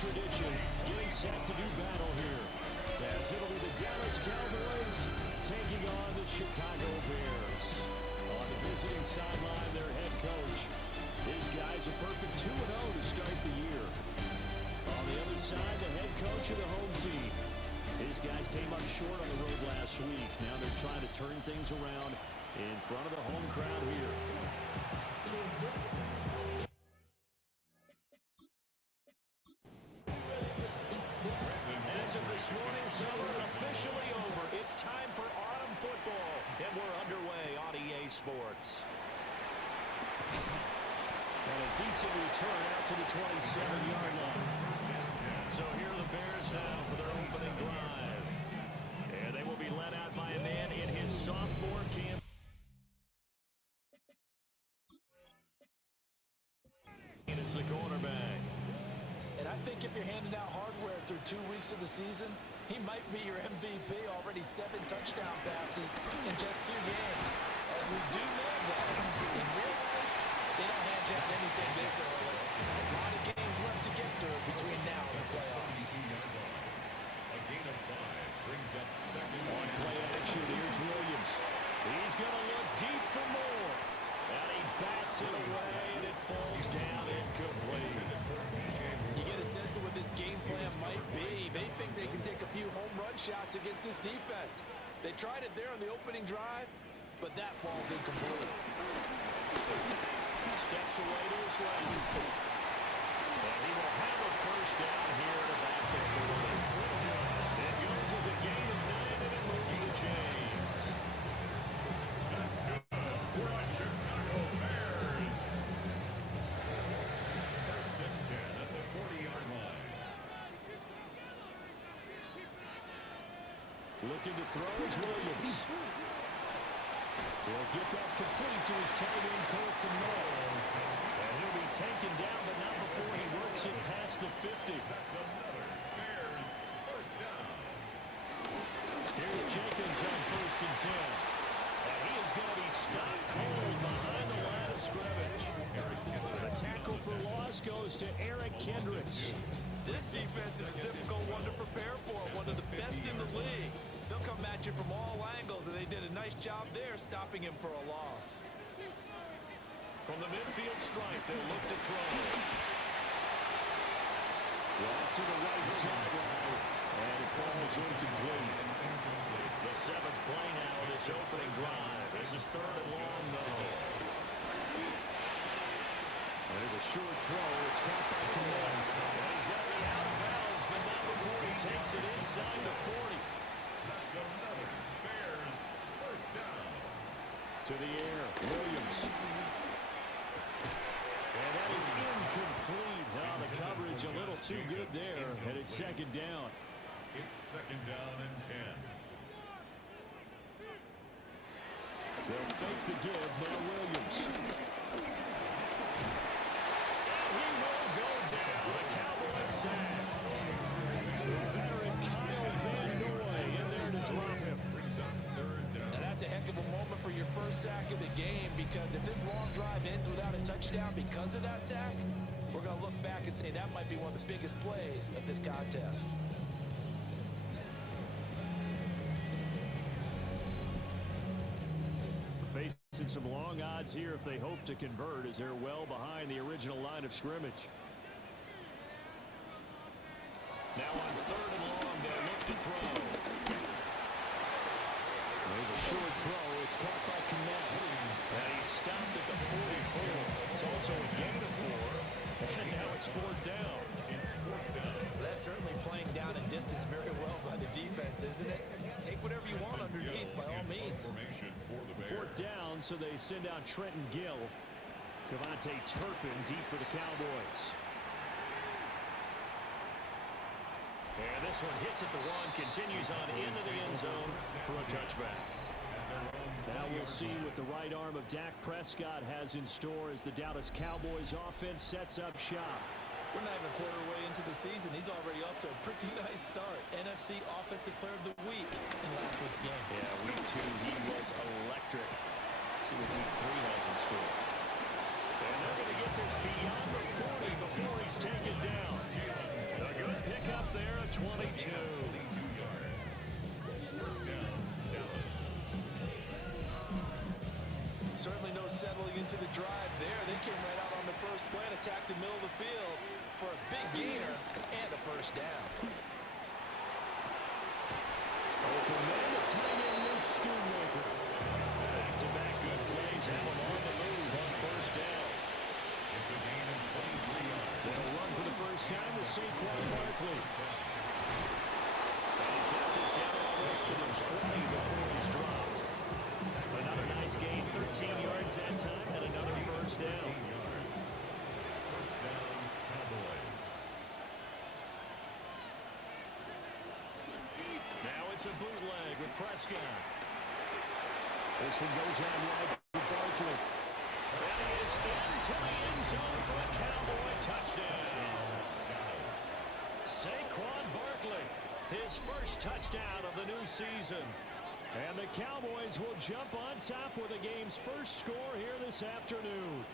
Tradition getting set to do battle here, as it'll be the Dallas Cowboys taking on the Chicago Bears. On the visiting sideline, their head coach. His guys a perfect 2-0 to start the year. On the other side, the head coach of the home team. His guys came up short on the road last week. Now they're trying to turn things around in front of the home crowd here. As of this morning, summer officially over. It's time for autumn football, and we're underway on EA Sports. And a decent return out to the 27-yard line. So here are the Bears now for their opening drive. And they will be led out by a man in his sophomore camp. It's the cornerback. And I think if you're handing out hardware through 2 weeks of the season, he might be your MVP. Already 7 touchdown passes in just 2 games. And we do know that in real life, they don't hand you out anything this early. A lot of games left to get through between now and the playoffs. A gain of 5 brings up second. On play action, here's Williams. He's going to look deep for more. And he bats it away, and it falls down incomplete. You get a sense of what this game plan might be. They think they can take a few home run shots against this defense. They tried it there on the opening drive, but that falls incomplete. Steps away to his left. And he will have a first down here at about the 40. It goes as a gain of 9, and it moves the chains. That's good for the Chicago Bears. First and 10 at the 40-yard line. Looking to throw is Williams. He'll get that complete to his tight end, Cole Kmet. And he'll be taken down, but not before he works it past the 50. That's another Bears first down. Here's Jenkins on first and 10. And he is going to be stopped cold behind the line of scrimmage. The tackle for loss goes to Eric Kendricks. This defense is a difficult one to prepare for, one of the best in the league. They'll come at you from all angles, and they did a nice job there stopping him for a loss. From the midfield stripe, they'll look to throw. Right to the right sideline, and it falls incomplete. The 7th play now of this opening drive. This is 3rd and long, though. There's a short throw. It's caught by Kmet. He's got to be out of bounds, but not before he takes it inside the 40. That's another Bears first down. To the air, Williams. And that is incomplete. Now the coverage a little too good there, and it's 2nd down. It's 2nd down and 10. They'll fake the give, now Williams. And he will go down. The Cowboys sack. The veteran Kyle Van Noy in there to drop him. Brings up 3rd down. Now that's a heck of a moment for your first sack of the game, because if this long drive ends without a touchdown because of that sack, we're going to look back back and say that might be one of the biggest plays of this contest. Facing some long odds here if they hope to convert, as they're well behind the original line of scrimmage. Now on 3rd and long, they'll look to throw. There's a short throw. It's caught by Connect. And he stopped at the 44. It's also a gain of 4. And now it's 4th down. It's 4th down. That's certainly playing down in distance very well by the defense, isn't it? Take whatever you want underneath, by all means. Formation for the Bears. 4th down, so they send out Trenton Gill. Cavante Turpin deep for the Cowboys. And this one hits at the 1, continues on into the end zone for a touchback. Now we'll see what the right arm of Dak Prescott has in store as the Dallas Cowboys offense sets up shop. We're not even a quarter way into the season. He's already off to a pretty nice start. NFC Offensive Player of the Week in last week's game. Yeah, week 2 he was electric. See what week 3 has in store. And they're going to get this beyond the 40 before he's taken down. A good pickup there at 22. 22 yards. 1st down, Dallas. Certainly no settling into the drive there. They came right out on the first play and attacked the middle of the field for a big gainer and a 1st down. Open man, the tight end, Luke Schoonmaker. Back-to-back good plays have him on the move on 1st down. It's a gain of 23 yards. They'll run for the first time with Saquon Barkley. And he's got this down almost to the 20 before he's dropped. Another nice gain, 13 yards that time, and another 1st down. 13 yards. 1st down, Cowboys. Now it's a bootleg with Prescott. This one goes out wide for Barkley. And he is into the end zone for a Cowboy touchdown. Saquon Barkley, his first touchdown of the new season. And the Cowboys will jump on top with the game's first score here this afternoon.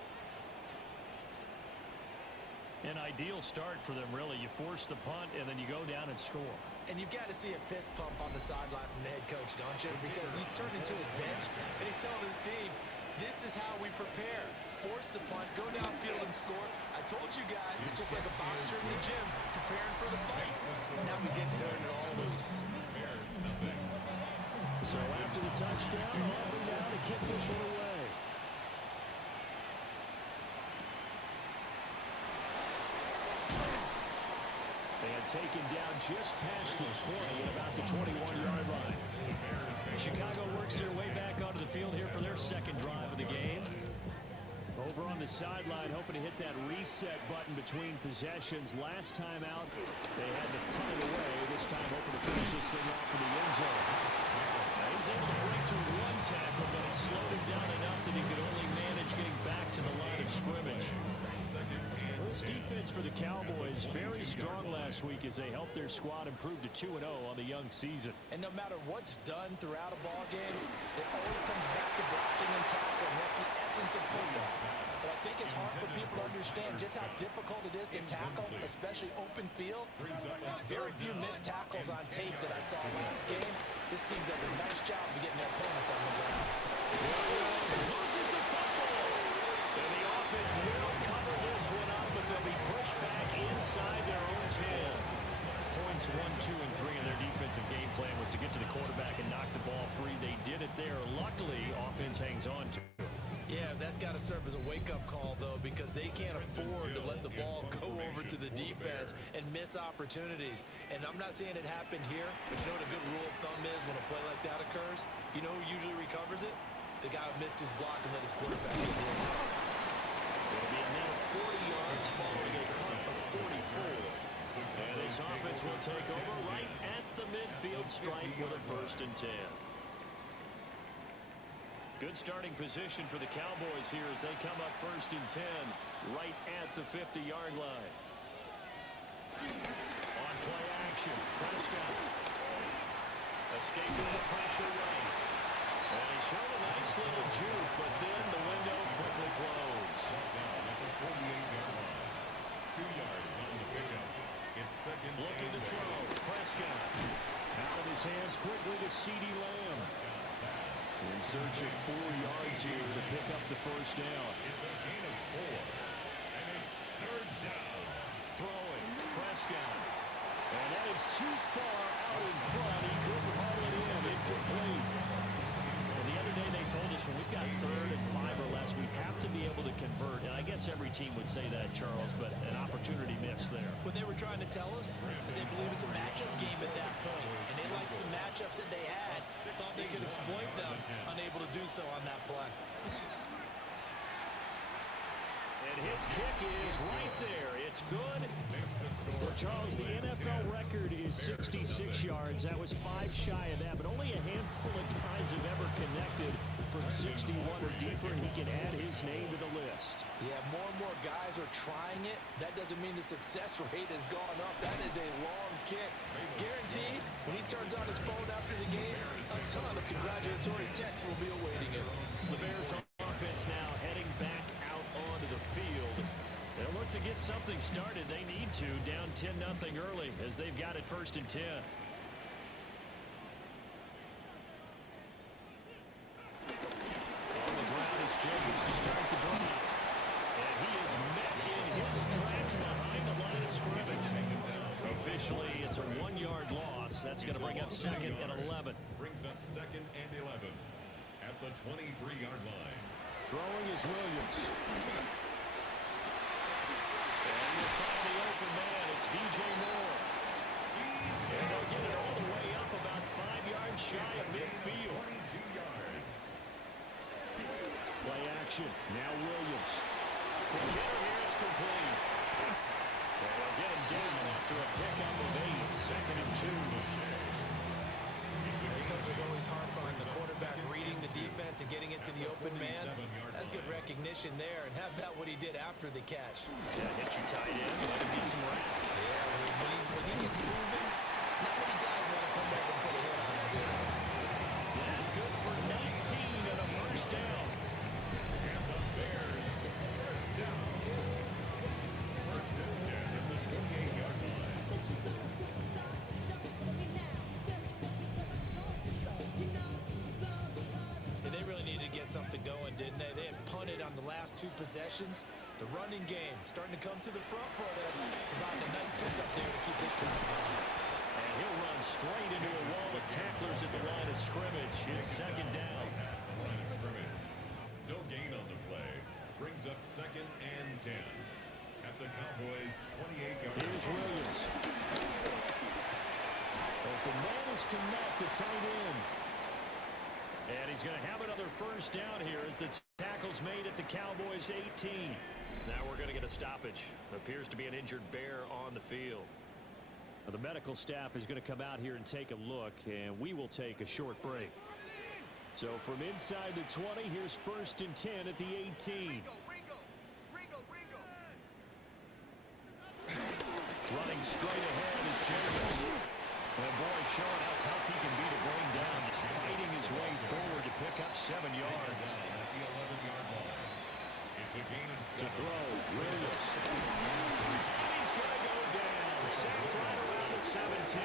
An ideal start for them, really. You force the punt, and then you go down and score. And you've got to see a fist pump on the sideline from the head coach, don't you? Because he's turned into his bench, and he's telling his team, this is how we prepare. Force the punt, go downfield and score. I told you guys, it's just like a boxer in the gym preparing for the fight. Now we get to turn it all loose. Bears, nothing. So after the touchdown, Auburn down to kick this one away. And taken down just past the 20 at about the 21-yard line. Chicago works their way back onto the field here for their 2nd drive of the game. Over on the sideline, hoping to hit that reset button between possessions. Last time out, they had to punt it away. This time, hoping to finish this thing off in the end zone. He's able to break to 1 tackle, but it slowed him down enough that he could only manage getting back to the line of scrimmage. This defense for the Cowboys very strong last week as they helped their squad improve to 2-0 on the young season. And no matter what's done throughout a ball game, it always comes back to blocking and tackling. That's the essence of football. But I think it's hard for people to understand just how difficult it is to tackle, especially open field. Very few missed tackles on tape that I saw last game. This team does a nice job of getting their opponents on the ground. Loses the football. And the offense will cover this one up, but they'll be pushed back inside their own 10. Points 1, 2, and 3 in their defensive game plan was to get to the quarterback and knock the ball free. They did it there. Luckily, offense hangs on to it. Yeah, that's got to serve as a wake-up call, though, because they can't afford to let the ball go over to the defense and miss opportunities. And I'm not saying it happened here, but you know what a good rule of thumb is when a play like that occurs? You know who usually recovers it? The guy who missed his block and let his quarterback get hit. It'll be a net of 40 yards following a punt of 44. And this offense will take over right at the midfield stripe with a 1st and 10. Good starting position for the Cowboys here as they come up 1st and 10 right at the 50-yard line. On play action, Prescott escaping the pressure right. And he showed a nice little juke, but then the window quickly closed. 48-yard line. 2 yards. second Looking to throw. Prescott. Out of his hands quickly to CeeDee Lamb. In search of 4 yards here to pick up the first down. It's a gain of 4. And it's third down. Throwing. Prescott. And that is too far out in front. He couldn't haul it in. Incomplete. Well, the other day they told us when we've got 3rd and 5 or less, we have to be able to convert. And I guess every team would say that, Charles, but an opportunity missed there. What they were trying to tell us is they believe it's a matchup game at that point, and they liked some matchups that they had, thought they could exploit them, unable to do so on that play. And his kick is right there. It's good. For Charles, the NFL record is 66 yards. That was 5 shy of that, but only a handful of guys have ever connected from 61 or deeper, and he can add his name to the list. Yeah, more and more guys are trying it. That doesn't mean the success rate has gone up. That is a long kick. Guaranteed, when he turns on his phone after the game, a ton of congratulatory texts will be awaiting him. The Bears offense now heading back out onto the field. They'll look to get something started. They need to, down 10-0 early as they've got it 1st and 10. On the ground is Jacobs to start the drive. And he is met in his tracks behind the line of scrimmage. Officially, it's a 1-yard loss. That's going to bring up 2nd and 11. Brings up 2nd and 11 at the 23-yard line. Throwing is Williams. And we'll find the open man. It's DJ Moore. And they'll get it all the way up about 5 yards shy of midfield. 22 yards. Play action. Now Williams. The kicker here is complete. And they'll get him down after a pickup of 8. 2nd and 2. Coaches always harp on the quarterback reading the defense and getting it to the open man. That's good recognition there. And how about what he did after the catch? Yeah, hit you tight end, let him get some rap. Yeah, when he gets moving, not many guys want to come back and put a hit on him. And good for 19 and a first down. And the Bears first down. 1st and 10 at the 28-yard line. They really needed to get something going, didn't they? They had punted on the last 2 possessions. The running game starting to come to the front for them, providing a nice pickup there to keep this drive going. And he'll run straight into a wall of tacklers at the line of scrimmage. It's 2nd down. At the line of scrimmage. No gain on the play. Brings up 2nd and 10 at the Cowboys' 28-yard line. Here's Williams. Open man is Connect, the tight end. And he's going to have another first down here as the tackle's made at the Cowboys' 18. Now we're going to get a stoppage. Appears to be an injured Bear on the field. Now the medical staff is going to come out here and take a look, and we will take a short break. So from inside the 20, here's 1st and 10 at the 18. Running straight ahead is Jacobs. And boy, showing how tough he can be to bring down. He's fighting his way forward to pick up 7 yards. At the 11-yard line. It's a gain of 7. To throw, Williams. And he's going to go down. Sacked right around the 17.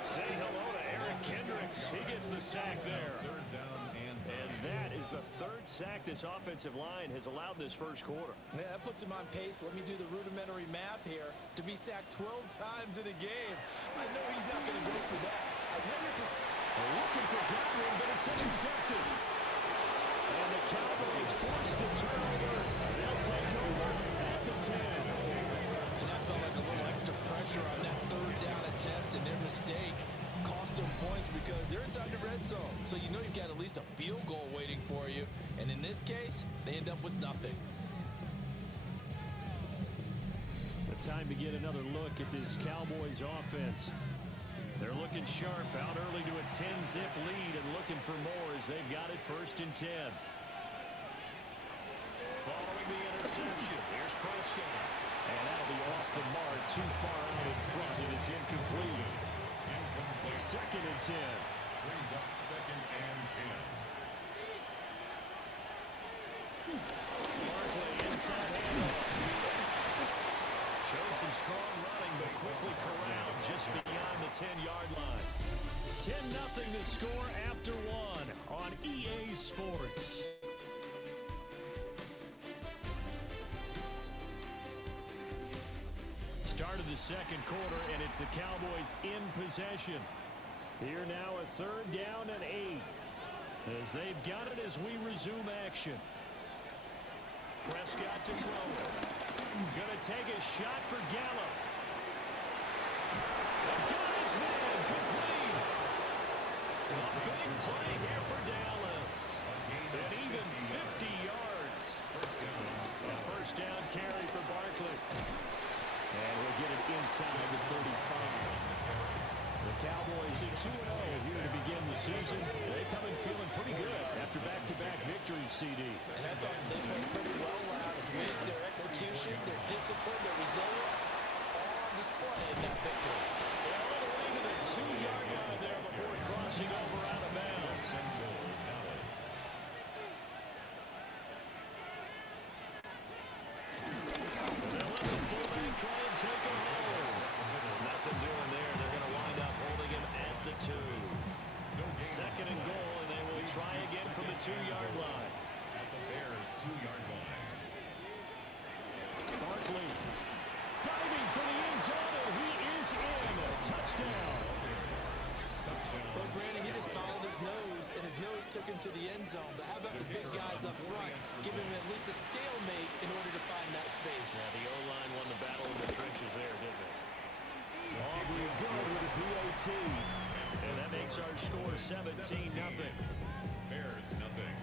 Say hello to Eric Kendricks. He gets the sack there. 3rd down and 9. And that is the 3rd sack this offensive line has allowed this first quarter. Yeah, that puts him on pace. Let me do the rudimentary math here. To be sacked 12 times in a game, I know he's not going to go for that. I wonder if he's looking for Godwin, but it's intercepted. And the Cowboys force the turnover. They'll take over at the 10. And that felt like a little extra pressure on that 3rd down attempt, and their mistake cost them points because they're inside the red zone. So you know you've got at least a field goal waiting for you. And in this case, they end up with nothing. Time to get another look at this Cowboys offense. They're looking sharp, out early to a 10-zip lead and looking for more as they've got it 1st and 10. Following the interception, here's Prescott. And that'll be off the mark, too far out in front, and it's incomplete. 2nd and 10. Brings up 2nd and 10. Barkley inside handoff. Showed some some strong running, but quickly corralled just beyond the 10-yard line. 10-0 the score after one on EA Sports. Start of the second quarter, and it's the Cowboys in possession. Here now a 3rd down and 8. As they've got it as we resume action. Prescott to throw. Gonna take a shot for Gallup. Got his man complete. A big play here for Dallas. And even 50 yards. A 1st down carry for Barkley. And we'll get it inside the 35. The Cowboys at 2-0 here to begin the season. They come in feeling pretty good after back-to-back victories, CD. And I thought they played pretty well last week. Their execution, their discipline, their resilience, all on display in that victory. They're all the way to the 2-yard line there before crossing over out of bounds. And they'll let the fullback try and take him home. Nothing doing there. They're going to wind up holding him at the 2. 2nd and goal, and they will try again from the 2-yard line. At the Bears' 2-yard line. Barkley diving for the end zone, and he is in. A touchdown. Well, Brandon, he just followed his nose, and his nose took him to the end zone. But how about the big guys up front? Give him at least a stalemate in order to find that space. Yeah, the O-line won the battle in the trenches there, didn't it? Aubrey good with a PAT. And that makes our score 17-0. Bears nothing.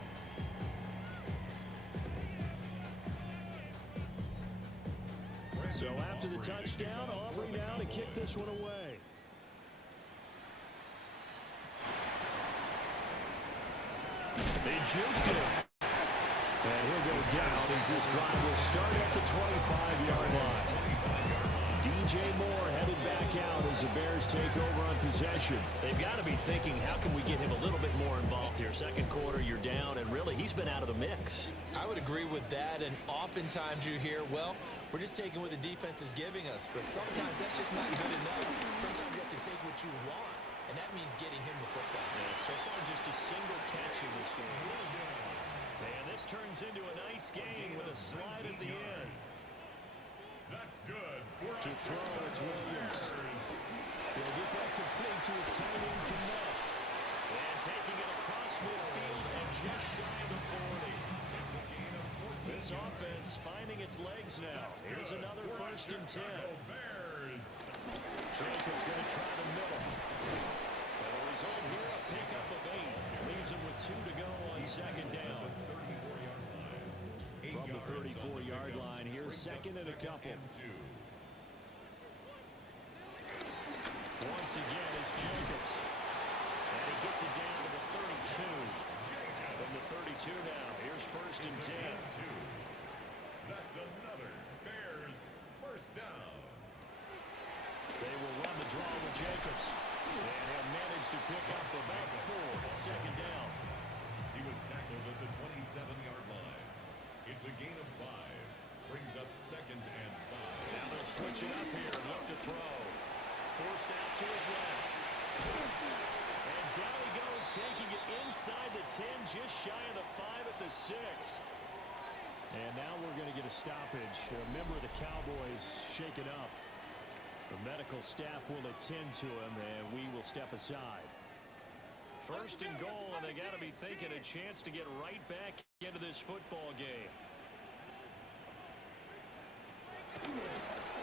So after the touchdown, Aubrey now to kick this one away. They juked it. And he'll go down as this drive will start at the 25-yard line. DJ Moore headed back out as the Bears take over on possession. They've got to be thinking, how can we get him a little bit more involved here? Second quarter, you're down, and really, he's been out of the mix. I would agree with that, and oftentimes you hear, well, we're just taking what the defense is giving us, but sometimes that's just not good enough. Sometimes you have to take what you want, and that means getting him the football. Yeah, so far, just a single catch in this game. And this turns into a nice gain with a slide at the end. That's good. To throw, it's Williams. He'll get that complete to his tight end, Connect. And taking it across midfield and just shy of the 40. It's a gain of 14. This offense finding its legs now. Here's another 1st and 10. Bears. Jacobs going to try the middle. And the result here, a pickup of 8. Leaves him with 2 to go on 2nd down. From the 34-yard line, here's 2nd and a couple. Once again, it's Jacobs. And he gets it down to the 32. From the 32 now, here's 1st and 10. That's another Bears 1st down. They will run the draw with Jacobs. And he'll manage to pick up about 4 at 2nd down. He was tackled at the 27-yard line. It's a gain of 5. Brings up 2nd and 5. Now they'll switch it up here and look to throw. Forced out to his left. And down he goes, taking it inside the 10, just shy of the 5 at the 6. And now we're going to get a stoppage. A member of the Cowboys shaken up. The medical staff will attend to him, and we will step aside. 1st and goal, and they got to be thinking a chance to get right back into this football game.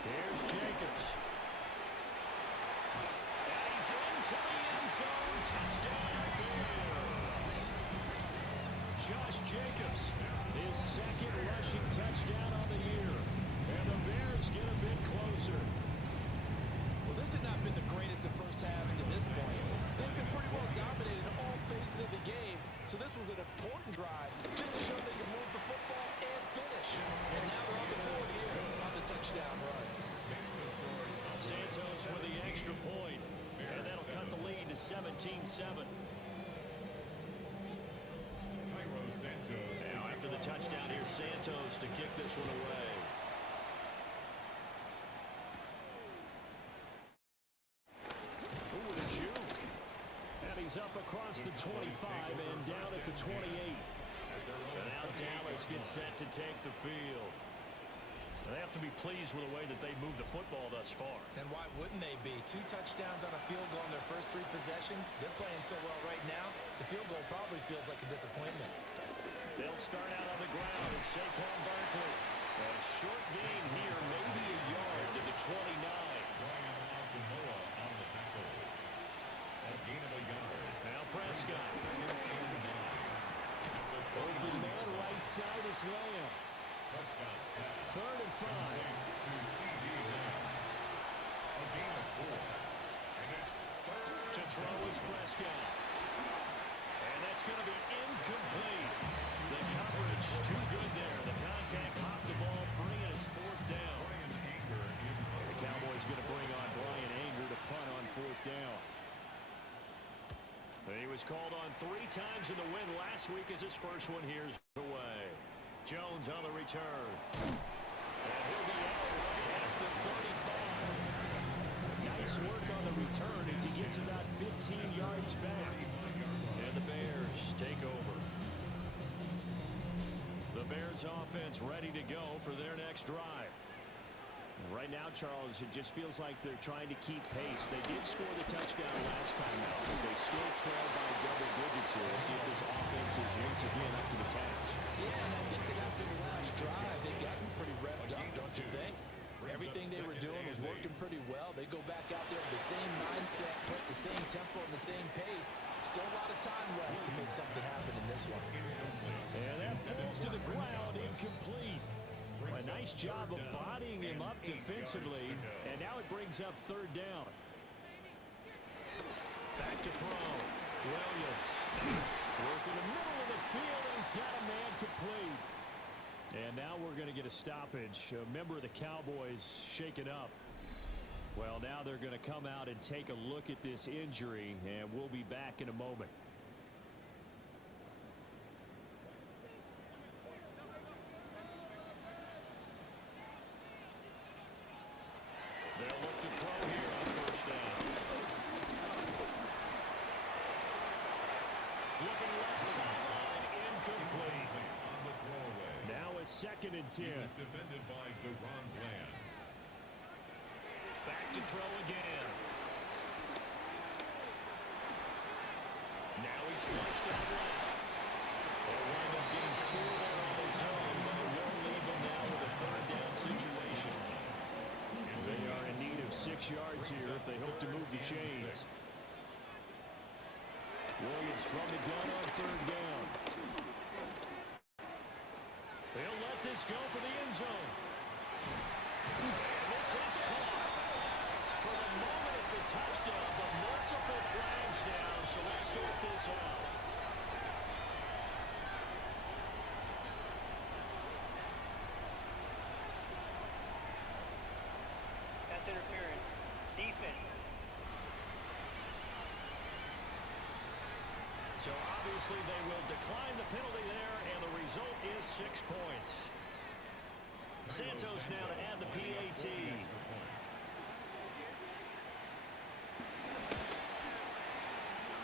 Here's Jacobs. And he's into the end zone. Touchdown, Bears. Josh Jacobs, his 2nd rushing touchdown on the year. And the Bears get a bit closer. Well, this has not been the greatest of first halves to this point. They've been pretty well dominated in all phases of the game, so this was an important drive just to show they can move the football and finish. And now they're on the board here on the touchdown run. Santos with the extra point, and that'll cut the lead to 17-7. Now after the touchdown, here's Santos to kick this one away. is up across the 25 and down at the 28. And now Dallas gets set to take the field. They have to be pleased with the way that they moved the football thus far. And why wouldn't they be? 2 touchdowns on a field goal in their first 3 possessions. They're playing so well right now, the field goal probably feels like a disappointment. They'll start out on the ground, and Saquon Barkley. A short gain here, maybe a yard to the 29. Brian Asamoah on the tackle. A gain of a yard. Now Prescott. Open man right side, it's Lamb. Prescott's pass. 3rd and 5. To C.D. Lamb. A gain of 4. And it's 3rd. To throw is Prescott. And that's going to be incomplete. The coverage too good there. The contact popped the ball free, and it's 4th down. Brian Anger in The Cowboys going to bring on Brian Anger to punt on 4th down. He was called on 3 times in the win last week as his first one here's away. Jones on the return. And he'll be out right at the 35. Nice work on the return as he gets about 15 yards back. And the Bears take over. The Bears offense ready to go for their next drive. Right now, Charles, it just feels like they're trying to keep pace. They did score the touchdown last time out, but they still trail by double digits here. Let's see if this offense is once again up to the task. Yeah, and I think that after the last drive, they got me pretty revved up, don't you think? Everything they were doing was working pretty well. They go back out there with the same mindset, put the same tempo and the same pace. Still a lot of time left to make something happen in this one. And that falls to the ground, incomplete. A nice job of bodying him up defensively, and now it brings up 3rd down. Back to throw. Williams work in the middle of the field, and he's got a man complete. And now we're going to get a stoppage. A member of the Cowboys shaken up. Well, now they're going to come out and take a look at this injury, and we'll be back in a moment. They'll look to throw here on 1st down. Looking left sideline, incomplete. on the throwaway. Now a 2nd and 10. He was defended by Deron Bland. Back to throw again. Now he's flushed out left. They'll wind up getting 4 there on his own, but it won't leave him now with a 3rd down situation. They are in need of 6 yards here if they hope to move the chains. Williams from the gun on 3rd down. They'll let this go for the end zone. And this is caught. For the moment, it's a touchdown, but multiple flags down, so let's sort this out. Pass interference. Defense. So obviously they will decline the penalty there, and the result is 6 points. Santos now to add the PAT.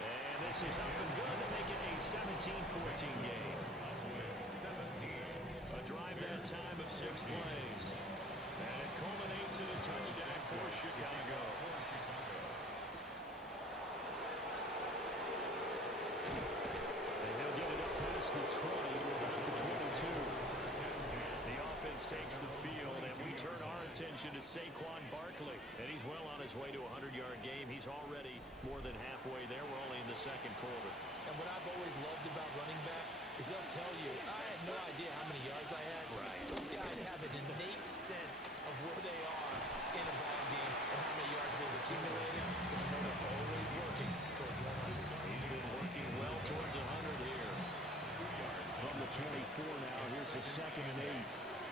And this is up and good to make it a 17-14 game. A drive that time of 6 plays. And it culminates in a touchdown for Chicago. And he'll get it up past the 20 to about the 22. The offense takes the field, and we turn our attention to Saquon Barkley. And he's well on his way to a 100-yard game. He's already more than halfway there. We're only in the 2nd quarter. And what I've always loved about running backs is they'll tell you, I had no idea how many yards I had. Right. Those guys have an innate sense of where they are in a ball game and how many yards they've accumulated. Because you know they're always working towards 100. He's been working well towards 100 here. From the 24 now, here's the 2nd and 8.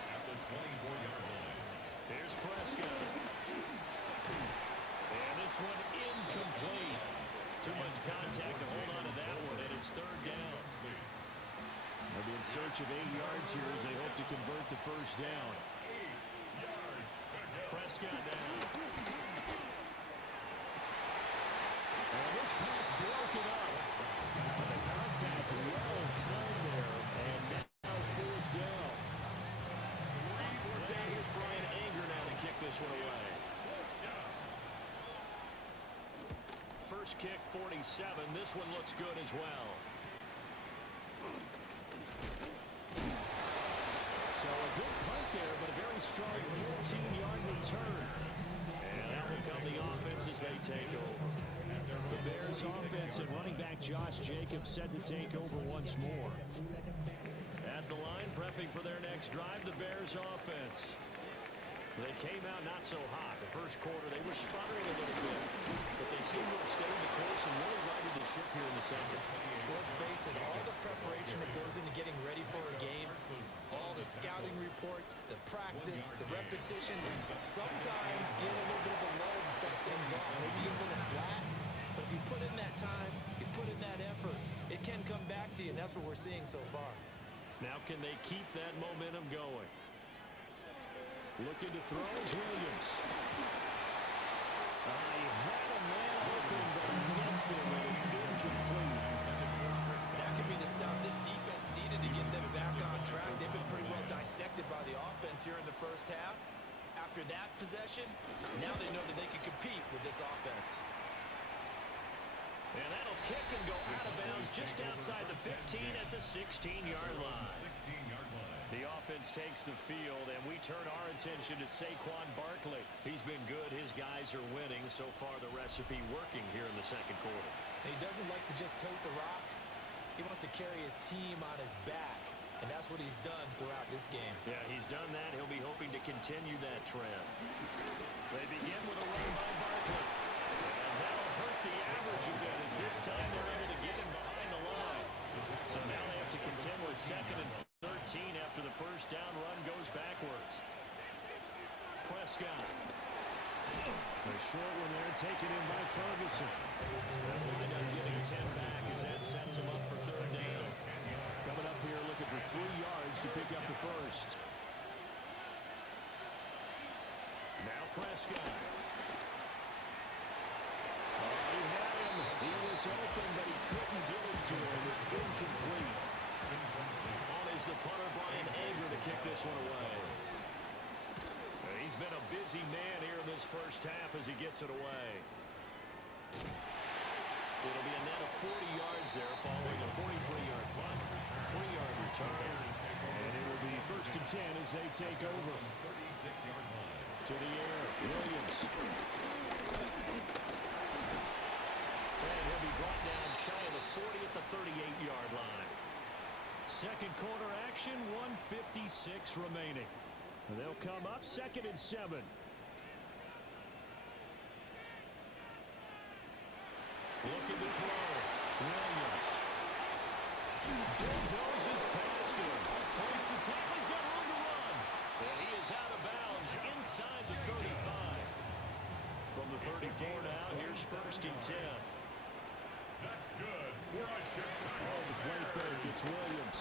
At the 24-yard line. Here's Prescott. And this one incomplete. Too much contact to hold on to that one, and it's 3rd down. They'll be in search of 8 yards here as they hope to convert the 1st down. Prescott down. And this pass broken up. one away. First kick, 47. This one looks good as well. So a good punt there, but a very strong 14-yard return. And that will become the offense as they take over. The Bears offense and running back Josh Jacobs set to take over once more. At the line, prepping for their next drive, the Bears offense. They came out not so hot. The first quarter, they were sputtering a little bit, but they seem to have stayed the course and really righted the ship here in the second. Let's face it, all the preparation that goes into getting ready for a game, all the scouting reports, the practice, the repetition, sometimes you get a little bit of a lull to start things off. Maybe you get a little flat, but if you put in that time, you put in that effort, it can come back to you, and that's what we're seeing so far. Now can they keep that momentum going? Looking to throw is Williams. He had a man open, but he missed him, and it's incomplete. That could be the stop this defense needed to get them back on track. They've been pretty well dissected by the offense here in the first half. After that possession, now they know that they can compete with this offense. And that'll kick and go out of bounds just outside the 15 at the 16-yard line. The offense takes the field, and we turn our attention to Saquon Barkley. He's been good. His guys are winning. So far, the recipe working here in the second quarter. He doesn't like to just tote the rock. He wants to carry his team on his back, and that's what he's done throughout this game. Yeah, he's done that. He'll be hoping to continue that trend. They begin with a run by Barkley. And that'll hurt the average a bit, as this time they're able to get him behind the line. So now they have to contend with 2nd and 13 after the first down run goes backwards. Prescott. A short one there, taken in by Ferguson. They'll wind up getting 10 back as that sets him up for 3rd down. Coming up here looking for 3 yards to pick up the first. Now Prescott. He had him. He was open, but he couldn't get into him. It's incomplete. On is the punter, Brian Anger, to kick this one away. He's been a busy man here in this first half as he gets it away. It'll be a net of 40 yards there following a 43-yard punt. 3-yard return. And it will be 1st and 10 as they take over. 36-yard line. To the air, Williams. And he'll be brought down shy of the 40 at the 38-yard line. Second quarter action, 1:56 remaining. They'll come up 2nd and 7. Looking to throw. Williams. Bulldozes past him. Points the tackle. He's got room to run. And he is out of bounds inside the 35. From the 34 now, here's 1st and 10. That's good for a Chicago. The play fake, it's Williams.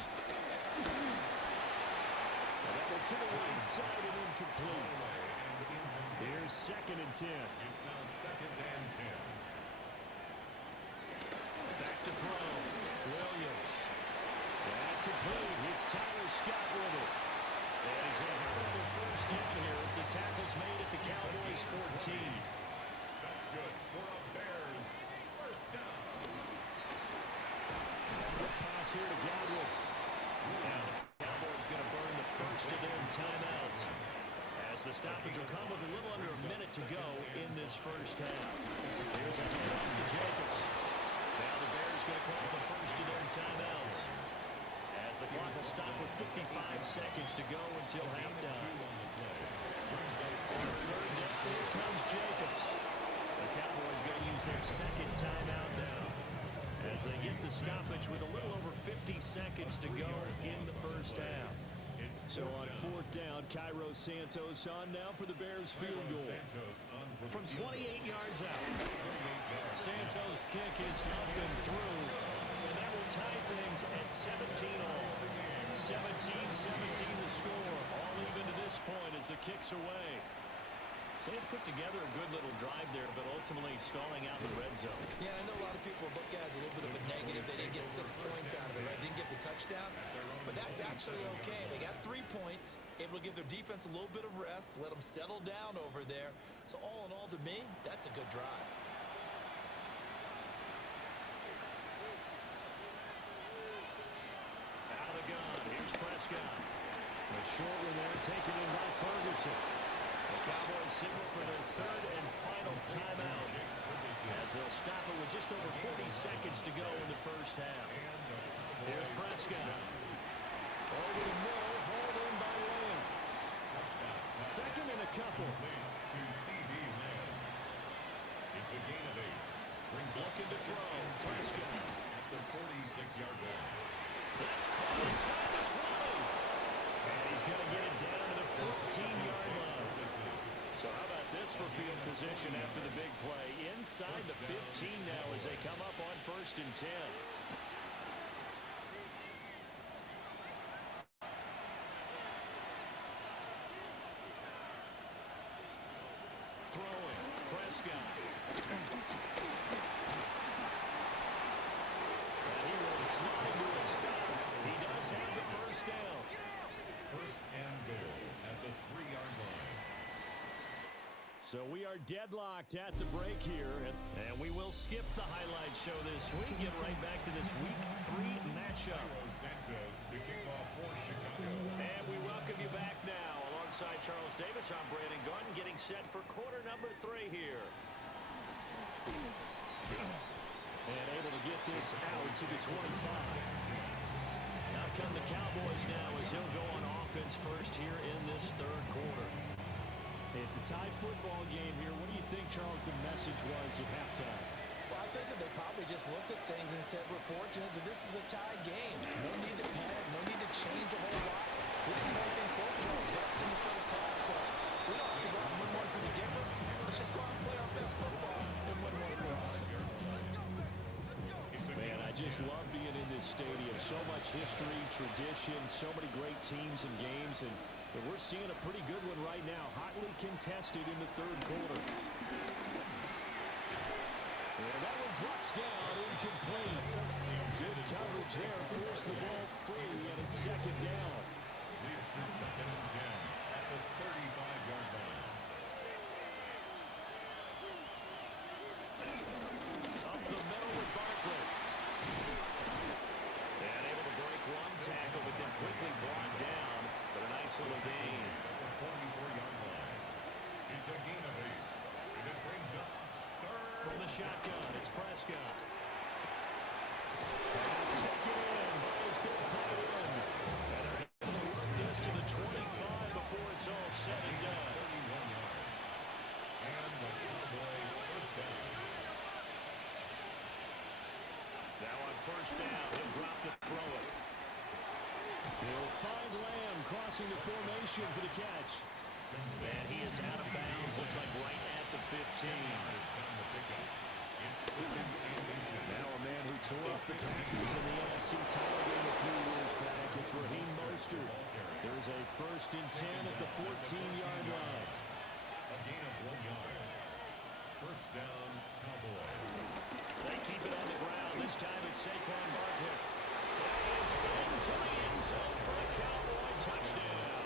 And that one to the right side and incomplete. Here's 2nd and 10. It's now 2nd and 10. Back to throw. Williams. And complete. It's Tyler Scott with it. And he's going to have another first down here as the tackle's made at the Cowboys 14. That's good for a Bears first down. Pass here to Godwin. Now the Cowboys going to burn the first of their timeouts, as the stoppage will come with a little under a minute to go in this first half. Here's a handoff to Jacobs. Now the Bears going to call the first of their timeouts, as the clock will stop with 55 seconds to go until halftime. On 3rd down, here comes Jacobs. The Cowboys going to use their 2nd timeout now, as they get the stoppage with a little over 50 seconds to go in the first half. So on 4th down, Cairo Santos on now for the Bears field goal. From 28 yards out. Santos' kick is up and through, and that will tie things at 17 all. 17-17 the score. All even to this point as the kick's away. They've put together a good little drive there, but ultimately stalling out in the red zone. Yeah, I know a lot of people look at it as a little bit of a negative. They didn't get 6 points out of it, right? Didn't get the touchdown. But that's actually okay. They got 3 points, able to give their defense a little bit of rest, let them settle down over there. So all in all, to me, that's a good drive. Out of the gun, here's Prescott. A short one there, taken in by Ferguson. The Cowboys signal for their third and final timeout, as they'll stop it with just over 40 seconds to go in the first half. Here's Prescott. Over the middle, hauled in by Lamb. Second and a couple. To CD Lamb. It's a gain of 8. Brings up Looking to throw. Prescott at the 46-yard line. That's caught inside the 20. And he's going to get it down to the 14-yard line. So how about this for field position after the big play? Inside the 15 now as they come up on 1st and 10. Throwing, Prescott. And he will slide to a stop. He does have the first down. First and goal at the 3-yard line. So we are deadlocked at the break here, and we will skip the highlight show this week. Get right back to this Week 3 matchup. Santos to kick off for Chicago. And we welcome you back now. Alongside Charles Davis, I'm Brandon Gunn, getting set for quarter number 3 here. And able to get this out to the 25. Out come the Cowboys now as he'll go on offense first here in this third quarter. It's a tie football game here. What do you think, Charles, the message was at halftime? Well, I think that they probably just looked at things and said, we're fortunate that this is a tie game. No need to panic. No need to change a whole lot. We didn't have anything close to our best in the first half, so we don't have to go out and win one for the giver. Let's just go out and play our best football and win one for us. Man, I just love being in this stadium. So much history, tradition, so many great teams and games, and we're seeing a pretty good one right now, hotly contested in the third quarter. And that one drops down, incomplete. Good coverage there, forced the ball free, and it's second down. Leads to 2nd and 10 at the 35-yard line. Up the middle with Barkley. And able to break one tackle, but then quickly brought down. But a nice little gain. At the 44-yard line. It's a gain of 8. And it brings up third. From the shotgun, it's Prescott. Pass taken in by his big tight end. And they're able to work this to the 25 before it's all said and done. 31 yards. And the Cowboy first down. Now on first down, he'll drop to throw it. He'll find Lamb crossing the formation for the catch. And he is out of bounds, looks like right at the 15. It's on the pickup. It's 2nd and 8. Now a man who tore up the Packers in the NFC title game a few years back. It's Raheem Mostert. There's a 1st and 10 at the 14-yard line. A gain of 1 yard. First down, Cowboys. They keep it on the ground. This time it's Saquon Barkley. That is into the end zone for a Cowboy touchdown.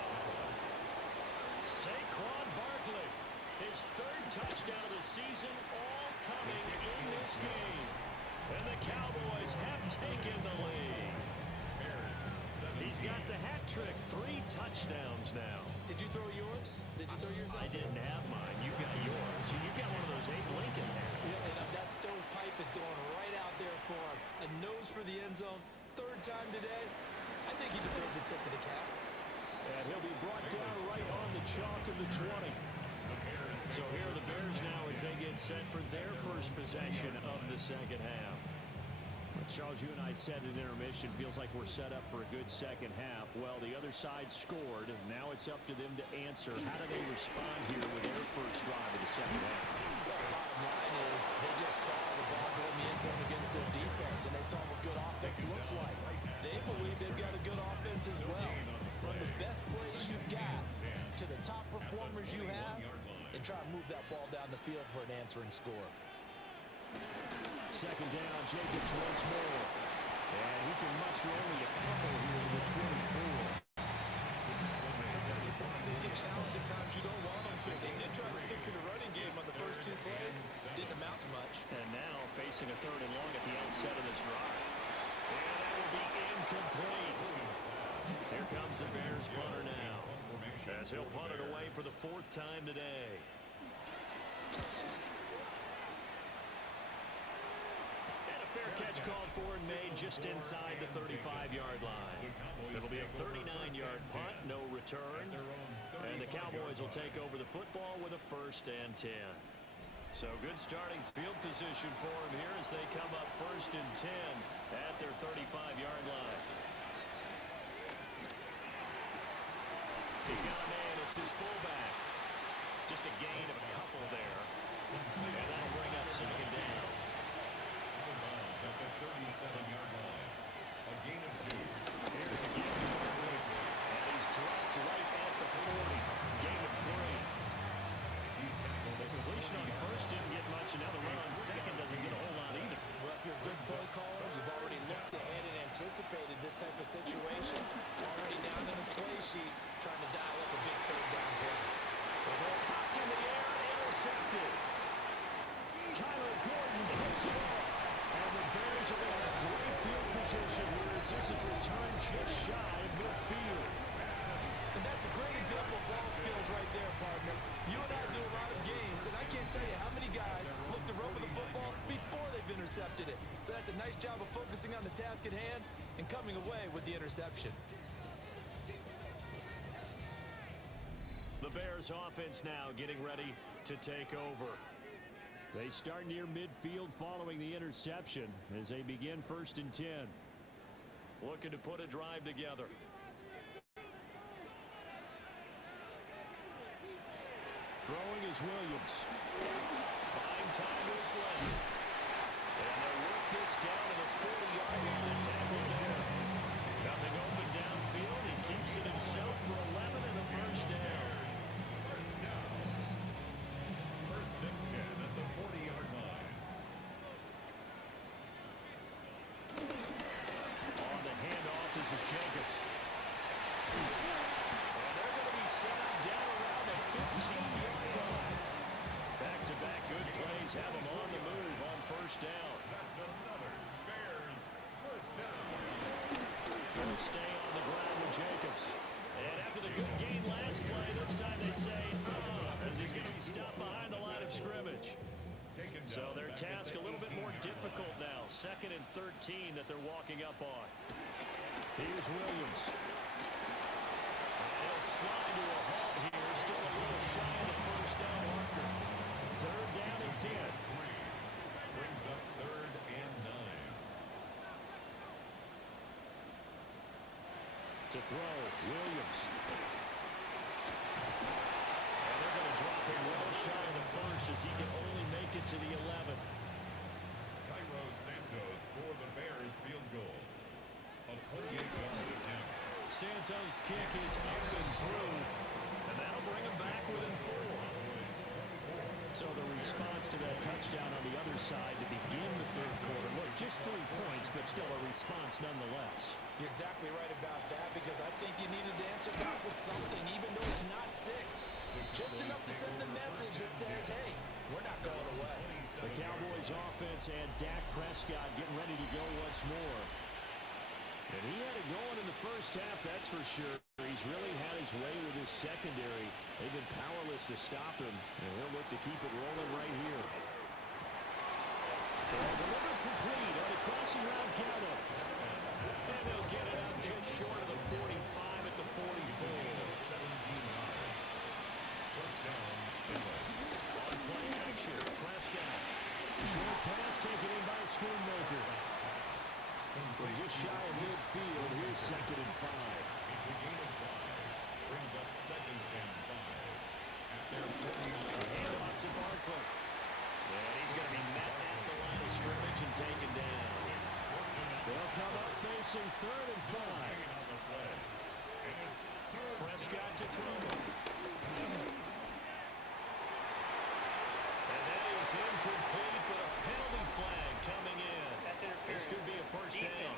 Saquon Barkley, his 3rd touchdown of the season, all coming in this game. And the Cowboys have taken the lead. He's got the hat trick, 3 touchdowns now. Did you throw yours? Did you throw yours out? I didn't have mine. You got yours. You got one of those Abe Lincoln hats. Yeah, and that stovepipe is going right out there for a nose for the end zone. 3rd time today. I think he deserves a tip of the cap. And he'll be brought down right on the chalk of the 20. So here are the Bears now as they get set for their first possession of the second half. Charles, you and I said in intermission, feels like we're set up for a good second half. Well, the other side scored. Now it's up to them to answer. How do they respond here with their first drive of the second half? Well, bottom line is they just saw the ball go in the end zone against their defense, and they saw what good offense looks like. They believe they've got a good offense as well. Run the best plays you've got to the top performers you have and try to move that ball down the field for an answering score. Second down, Jacobs once more. And he can muster only a couple here to the 24. Sometimes your bosses get challenged at times you don't want them to. They did try to stick to the running game on the first 2 plays. Didn't amount to much. And now facing a 3rd and long at the outset of this drive. And that will be incomplete. Here comes the Bears punter now, as he'll punt it away for the 4th time today. And a fair catch called for and made just inside the 35-yard line. It'll be a 39-yard punt, no return. And the Cowboys will take over the football with a 1st and 10. So good starting field position for them here as they come up 1st and 10 at their 35-yard line. He's got a man. It's his fullback. Just a gain of a couple there. And that'll bring up 2nd down. At the 37-yard line. A gain of 2. Here's a gift. And he's dropped right at the 40. Gain of 3. He's tackled. The completion on 1st didn't get much. And now the run on 2nd doesn't get a whole lot either. Well, if you're a good play caller, you've already looked ahead and anticipated this type of situation. Already down in his play sheet, trying to dial up a big 3rd down play. The ball popped in the air and intercepted. Kyler Gordon picks it off. And the Bears are going to have great field position here as this is returned just shy of midfield. And that's a great example of ball skills right there, partner. You and I do a lot of games, and I can't tell you how many guys look to run with the football before they've intercepted it. So that's a nice job of focusing on the task at hand and coming away with the interception. The Bears offense now getting ready to take over. They start near midfield following the interception as they begin 1st and 10. Looking to put a drive together. Throwing is Williams. Buying time to his left. And they'll work this down to the 40-yard line and tackle there. Nothing open downfield. He keeps it himself for 11 and a 1st down. First down. 1st and 10 at the 40-yard line. On the handoff, this is Jacobs. And they're going to be set up down around the 15-yard line. Back-to-back good plays have them on the move on 1st down. That's another Bears first down. Will stay on the ground with Jacobs. And after the good gain last play, this time they say, as he's going to be stopped behind the line of scrimmage. So their task a little bit more difficult now. 2nd and 13 that they're walking up on. Here's Williams. He'll slide to a halt here. Still a little shy of the 1st down marker. 3rd down and 10. Brings up 3rd and 9. To throw, Williams. And they're going to drop him well shy of the 1st as he can only make it to the 11. Cairo Santos for the Bears field goal. A 28-yard attempt. Santos' kick is up and through. And that'll bring him back within 4. So the response to that touchdown on the other side to begin the 3rd quarter. Look, just 3 points, but still a response nonetheless. You're exactly right about that because I think you needed to answer back with something, even though it's not 6. Just enough to send the message that says, hey, we're not going away. The Cowboys offense and Dak Prescott getting ready to go once more. And he had it going in the 1st half, that's for sure. He's really had his way with his secondary. They've been powerless to stop him, and he'll look to keep it rolling right here. And delivered complete on a crossing route Gallup. And they'll get it out just short of the 45 at the 44. 17 yards. First down. On play action, Prescott. Short pass taken in by Schoonmaker. We're just shy of midfield. Here's 2nd and 5. It's a gain of 5. Brings up 2nd and 5. At their 49-yard Hand off to Barkley. And he's going to be met at the line of scrimmage and taken down. They'll come up facing 3rd and 5. on the play. And it's 3rd Prescott to throw. first down.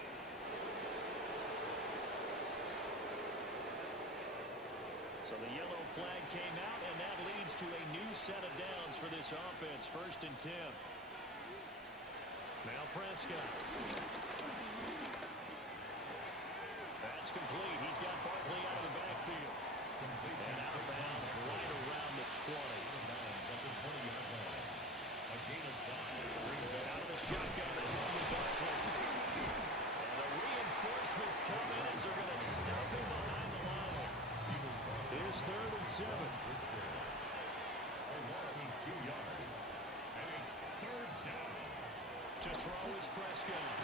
So the yellow flag came out, and that leads to a new set of downs for this offense. 1st and 10. Now Prescott. That's complete. He's got Barkley out of the backfield. And out of bounds right around the 20. At the 20-yard line. A gain of 5 brings up Out of the shotgun at home with Barkley. And the reinforcements come in as they're going to stop him behind the line. Here's 3rd and 7. a loss of 2 yards. And it's 3rd down. To throw is Prescott.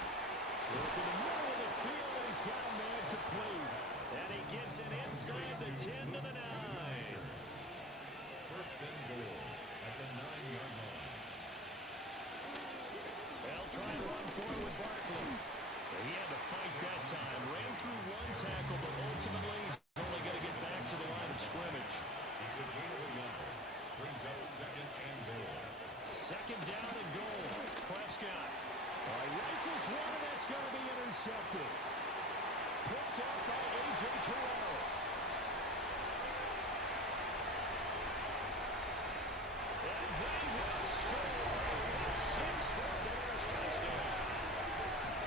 Look in the middle of the field, and he's got a man complete. And he gets it inside the 10 to the 9. 1st and goal at the 9-yard line. They'll try and run for it with Barkley. He had to fight that time. Ran through 1 tackle, but ultimately he's only going to get back to the line of scrimmage. It's a gain of 1 yard. Brings up 2nd and goal. 2nd down and goal. Prescott. He rifles one, and that's going to be intercepted. Picked up by A.J. Terrell. And they will score. 6 for a Bears touchdown.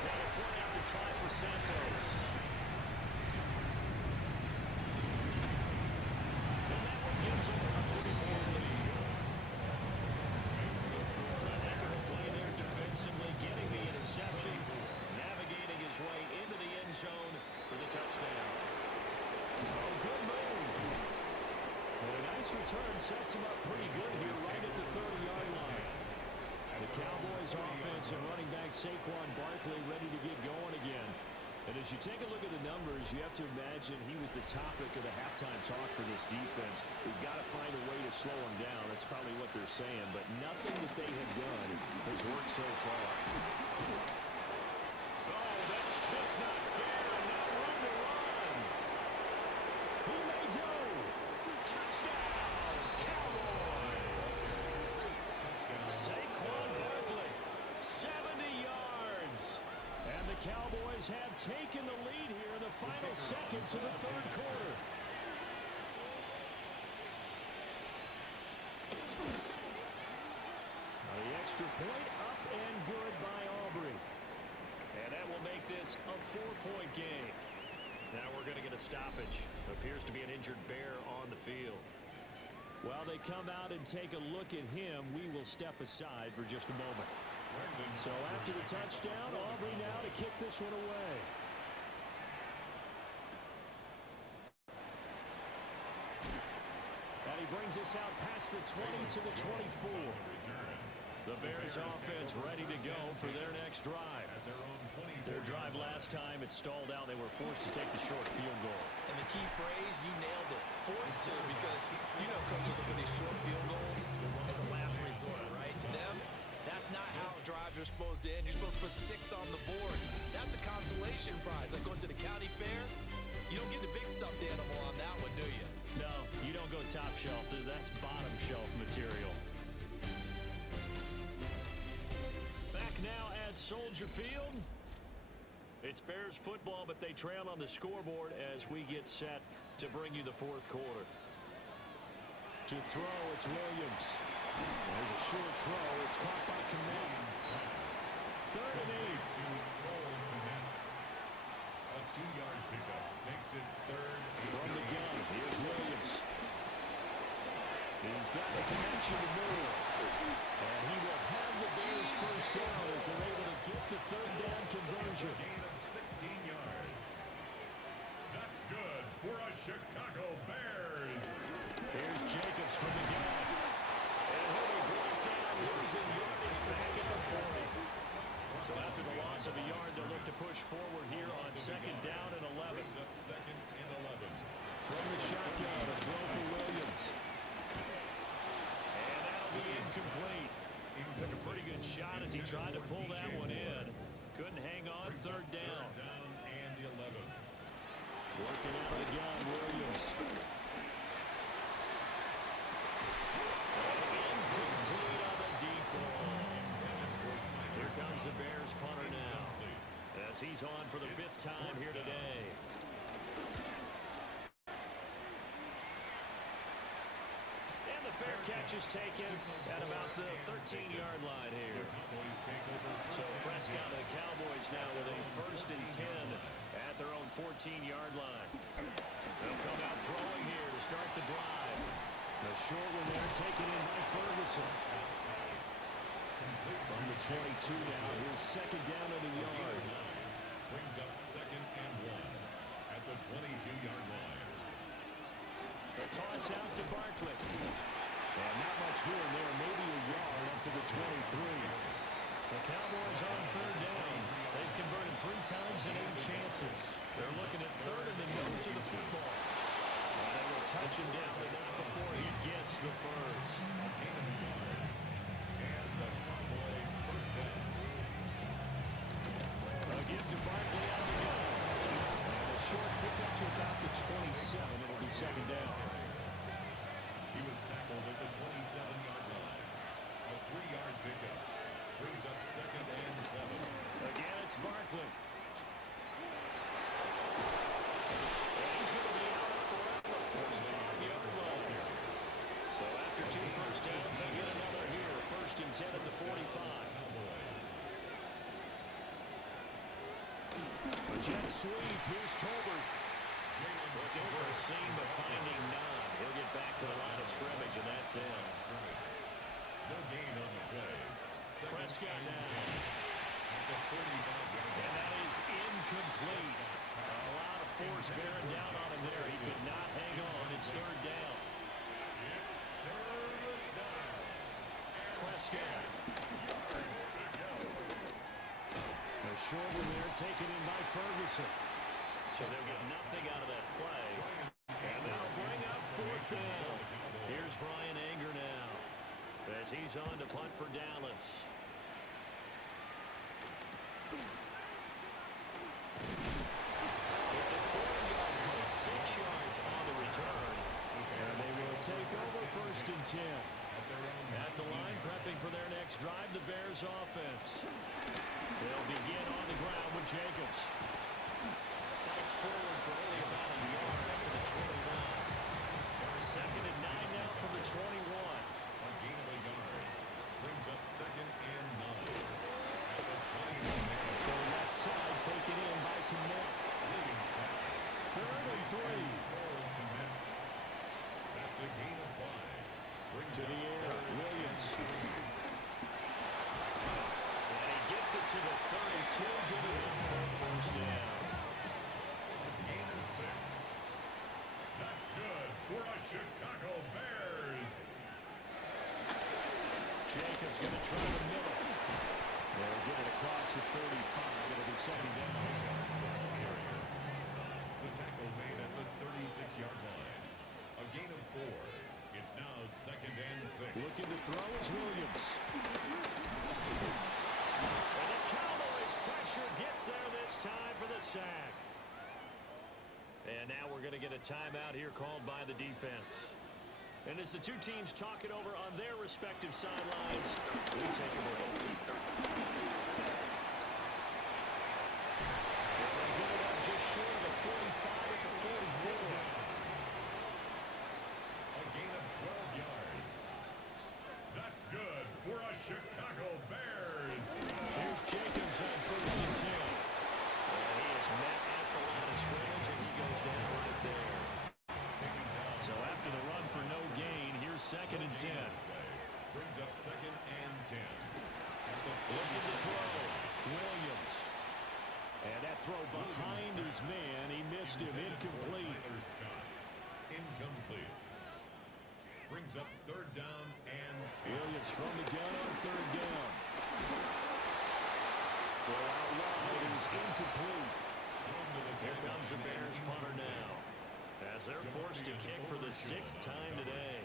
And a point after try for Santos. And that one gives them a 3-point lead. A heck of a play there defensively, getting the interception, navigating his way into the end zone for the touchdown. Oh, good move. And a nice return sets him up pretty good here right at the 30-yard line. The Cowboys offense and running back Saquon Barkley ready to get going again. And as you take a look at the numbers, you have to imagine he was the topic of the halftime talk for this defense. We've got to find a way to slow him down. That's probably what they're saying. But nothing that they have done has worked so far. Oh, that's just not fair. And now room to run. He may go. Touchdown, Cowboys. Saquon Barkley, 70 yards. And the Cowboys have taken the lead here in the final seconds of the 3rd quarter. Now the extra point up and good by Aubrey. And that will make this a 4-point game. Now we're going to get a stoppage. Appears to be an injured Bear on the field. While they come out and take a look at him, we will step aside for just a moment. So after the touchdown, Aubrey now to kick this one away. And he brings us out past the 20 to the 24. The Bears offense ready to go for their next drive. Their drive last time, it stalled out. They were forced to take the short field goal. And the key phrase, you nailed it. Forced to, because, you know, coaches look at these short field goals as a last resort, right? To them, that's not how drives are supposed to end. You're supposed to put 6 on the board. That's a consolation prize. Like going to the county fair, you don't get the big stuffed animal on that one, do you? No, you don't go top shelf. That's bottom shelf material. Back now at Soldier Field. It's Bears football, but they trail on the scoreboard as we get set to bring you the 4th quarter. To throw, it's Williams. There's a short throw. It's caught by Kmet. 3rd and 8. A 2-yard pickup makes it 3rd. From the gun, here's Williams. He's got the connection to Moore. And he will have the Bears first down as they're able to get the 3rd down conversion. Gain of 16 yards. That's good for a Chicago Bears. Here's Jacobs from the gun. And he'll be brought down, losing yardage back at the 40. So after the loss of a yard, they'll look to push forward here on 2nd down and 11. Brings up 2nd and 11. From the shotgun, a throw for Williams. And that'll be incomplete. He took a pretty good shot as he tried to pull that one in. Couldn't hang on, 3rd down. 3rd down and 11. Working out again, Williams. Incomplete on the deep ball. Here comes the Bears punter now. As as he's on for the 5th time here today. And the fair catch is taken at about the 13-yard line here. So Prescott and the Cowboys now with a 1st and 10 at their own 14-yard line. They'll come out throwing here to start the drive. The short one there taken in by Ferguson. From the 22 now, here's 2nd down of the yard. Brings up 2nd and 1 at the 22-yard line. The toss out to Barkley. And not much doing there, maybe a yard up to the 23. The Cowboys on 3rd down. They've converted 3 times in 8 chances. They're looking at 3rd in the nose of the football. And they will touch him down the net before he gets the first. And the Cowboy 1st down. A give to Barkley out of the gun. And a short pickup to about the 27. It'll be 2nd down. He was tackled at the 27-yard line. A 3-yard pickup. Brings up 2nd and 7. Again, it's Barkley. And he's going to be out around the 45-yard line. So after 2 first downs, they get another here. 1st and 10 at the 45. A jet sweep. Here's Tolbert. Looking for a seam, but finding none. He'll get back to the line of scrimmage, and that's it. No gain on the play. Prescott now. At the 45-yard And that is incomplete. A lot of force bearing down on him there. He could not hang on. It's 3rd down. Prescott. A short one there taken in by Ferguson. So they'll get nothing out of that play. And that'll bring up 4th down. Here's Brian Anger now as he's on to punt for Dallas. It's a 4-yard punt, 6 yards on the return. And they will take over 1st and 10. At the line, prepping for their next drive, the Bears offense. They'll begin on the ground with Jacobs. Fights forward for only about a yard after the 21. 2nd and 9 now from the 21. A gain of a yard. Brings up 2nd and 9. At the 20. So left side taken in by Kmet. 3rd and 3. That's a gain of 5. To the air, Williams. And he gets it to the 32. Good enough for a 1st down. Gain of 6. That's good for a Chicago Bears. Jacobs going to try the middle. They'll get it across the 35. It'll be 2nd down. The tackle made at the 36-yard line. A gain of 4. It's now 2nd and 6. Looking to throw is Williams. And the Cowboys pressure gets there this time for the sack. And now we're going to get a timeout here called by the defense. And as the 2 teams talk it over on their respective sidelines, we take a break. They get it up just short of the 45 at the 44. A gain of 12 yards. That's good for a Chicago Bears. Here's Jacobs on 1st and 10. And he is met at the line of scrimmage, and he goes down right there. So after the run for no gain, here's 2nd and 10. Brings up 2nd and 10. Looking to throw. Williams. And that throw behind his man. He missed him. Incomplete. Scott. Incomplete. Brings up 3rd down and 10. Williams from the gun on 3rd down. Throw out wide is incomplete. Here comes the Bears punter now, as they're forced to kick for the 6th time today.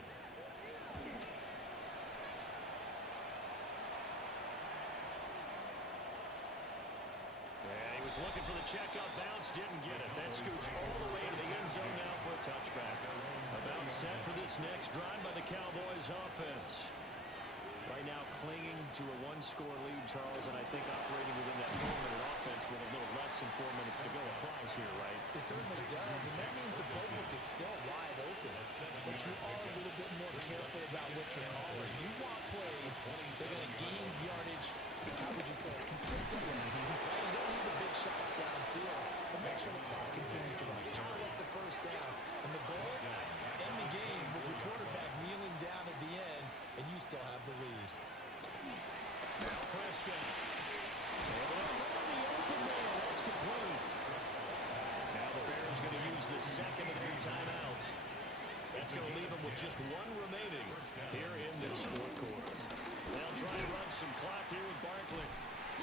And he was looking for the checkup bounce, didn't get it. That scoots all the way to the end zone now for a touchback. About set for this next drive by the Cowboys offense. right now clinging to a one-score lead, Charles, and I think operating within that 4-minute offense with a little less than 4 minutes to go applies here, right? It certainly does, and that means the playbook is still wide open. But you are a little bit more careful about what you're calling. You want plays that are going to gain yardage, how would you say, consistently. Right? You don't need the big shots downfield, but make sure the clock continues to run. Pile up the first down, and the goal, end the game with your quarterback kneeling down at the end, and you still have the lead. Now Prescott. Able to find the open man. That's complete. Now the Bears going to use the second of their timeouts. That's going to leave them with just one remaining here in this fourth quarter. They'll try to run some clock here with Barkley.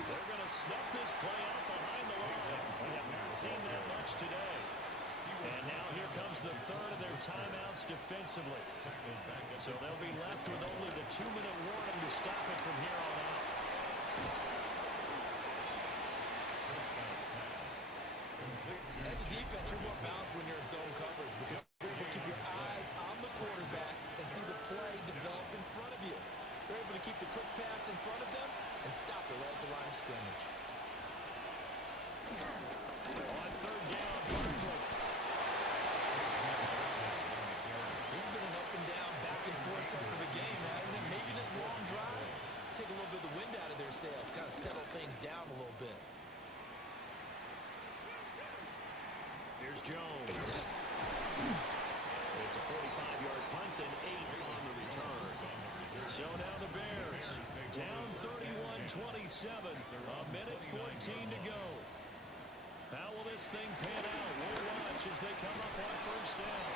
They're going to snuff this play out behind the line. We have not seen that much today. And now here comes the third of their timeouts defensively. So they'll be left with only the 2-minute warning to stop it from here on out. As a defense, you're more balanced when you're in zone coverage because you're able to keep your eyes on the quarterback and see the play develop in front of you. They're able to keep the quick pass in front of them and stop it right at the line of scrimmage. On third down, Barkley. This has been an up and down, back and forth type of a game, hasn't it? Maybe this long drive take a little bit of the wind out of their sails, kind of settle things down a little bit. Here's Jones. It's a 45-yard punt and 8 on the return. So now the Bears down 31-27. A minute 14 to go. How will this thing pan out? We'll watch as they come up on first down.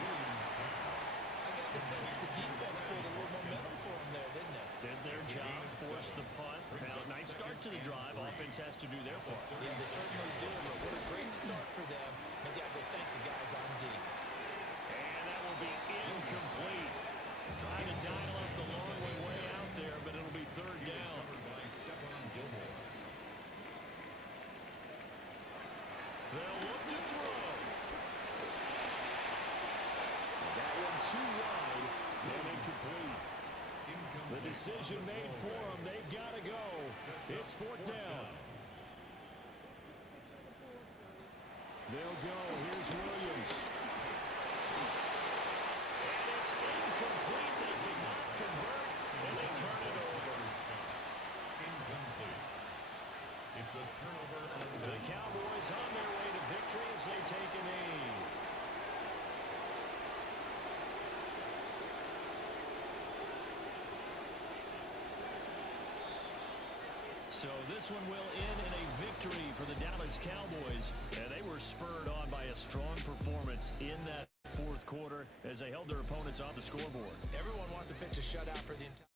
I got the sense that the defense pulled a little momentum for them there, didn't they? Did their job, forced the punt. Now, nice start to the drive. Offense has to do their part. Yeah, they certainly did, but what a great start for them. They got to go thank the guys on D. And that will be incomplete. Trying to dial up the long way out there, but it'll be third down. They'll look to throw. That one too wide and incomplete. The decision made for them. They've got to go. It's fourth down. They'll go. Here's Williams. And it's incomplete. They did not convert, and they turn it over. Incomplete. It's a turnover. The Cowboys on their way to victory as they take a knee. So this one will end in a victory for the Dallas Cowboys. And they were spurred on by a strong performance in that fourth quarter as they held their opponents off the scoreboard. Everyone wants to pitch a shutout for the entire